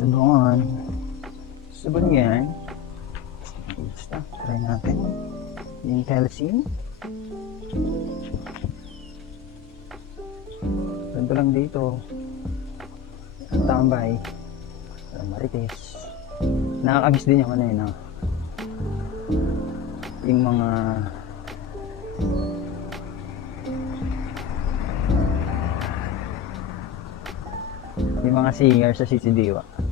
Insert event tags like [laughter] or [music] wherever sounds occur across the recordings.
Sabon. Sabon yan. Basta, try natin. Yung calcium. Ganito lang dito. Ang tambay. Marites. Nakakamiss din yung ano yun, no? Yung mga yung mga singer sa City Diwa.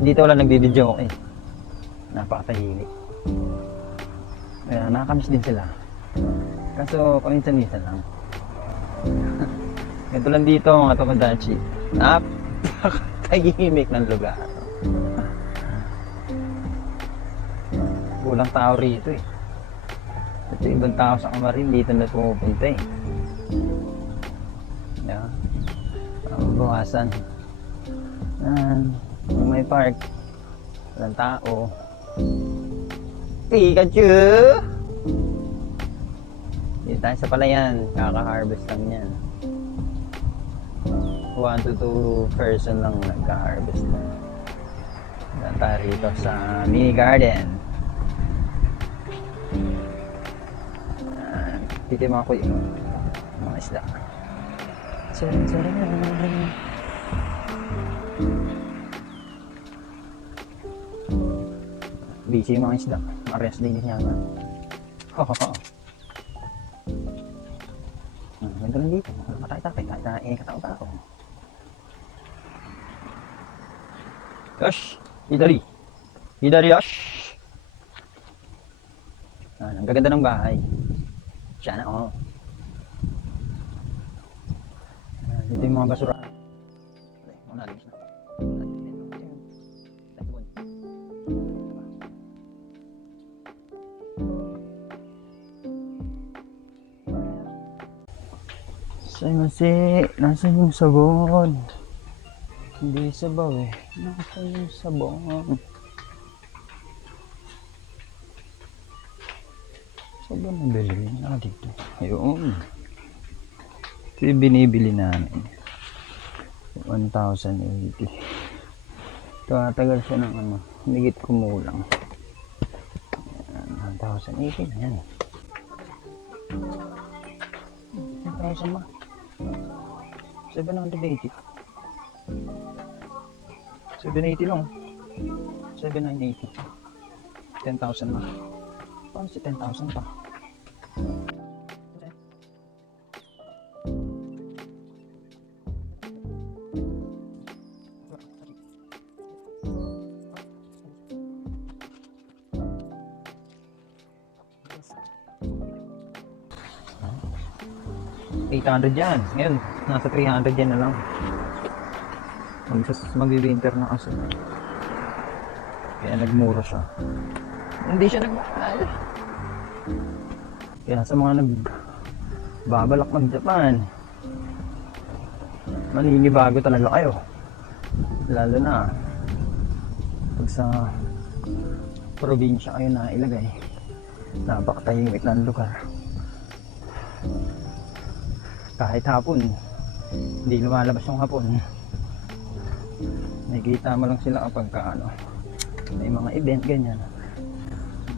Dito wala nagbibidyo eh. Napakatahimik. Kaya nakakamiss din sila. Kaso paminsan-minsan lang. [laughs] Ganito lang dito mga Tomodachi. Napakatahimik ng lugar. Kulang tao rito eh. Yung ibang tao sa kamarin dito na pumupunta eh. Yeah. Ang bawasan. Yan. May park. Walang tao. Pikachu! Dito tayo sa palayan. Kaka-harvest lang yan. One to two person lang nagka-harvest lang. Yan tayo rito sa mini garden. Yan. Dito yung. Mga isda. Tsaran, tsaran. Busy yung mga isda. Ares din din yata. Hmm, ganito lang dito. Wala katay-takay. Kahit na eh, katao-tao. Yosh! Hidari! Hidari, yosh! Ah, ang gaganda ng bahay. Siya na, oh. Ah, Dito yung mga basura. Okay, muna, alis na. Say, Nasaan yung sabon? Hindi sabaw eh. Nasaan yung sabon? Sabon na bili. Ah, dito. Ayun. Ito yung binibili namin. 1,080. Ito, tagal siya ng ano. Higit kumulang. Ayan, 1,080 na yan. 1,000 ma. 780. 780 lang. 780. 10,000 na. Paano si 10,000 pa? Thank. 800 yan. Ngayon, nasa 300 yan na lang. Magbibinter na kasi. Kaya nagmura siya. Hindi siya nagmahal. Kaya sa mga nagbabalak ng Japan, maninibago talaga kayo. Lalo na pag sa probinsya kayo na ilagay, napakatahimik ng lugar. Kahit hapon, hindi lumalabas yung hapon. Nakikita mo lang sila kapag ka, ano, may mga event ganyan.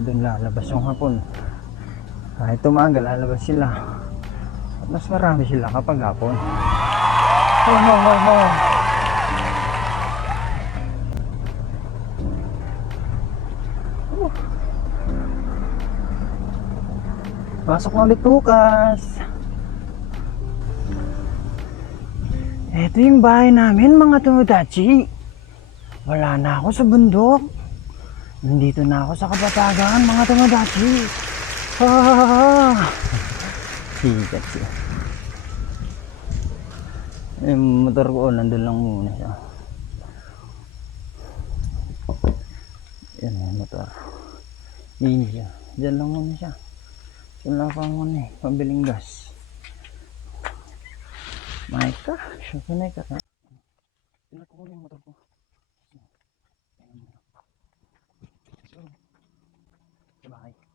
Doon lalabas yung hapon. Kahit umaga lalabas sila. At mas marami sila kapag hapon. Oh, no, no, no. Pasok na ulit bukas. Ito yung bahay namin mga tumudachi. Wala na ako sa bundok. Nandito na ako sa kapatagan mga tumudachi. Ah! Sikat siya. Yung motor ko, nandun lang muna siya. Yan yung motor. Yun siya. Diyan lang muna siya. Wala pa muna eh. Pabiling gas. My gosh, ka na. Pinakuha yung motor ko. Sa.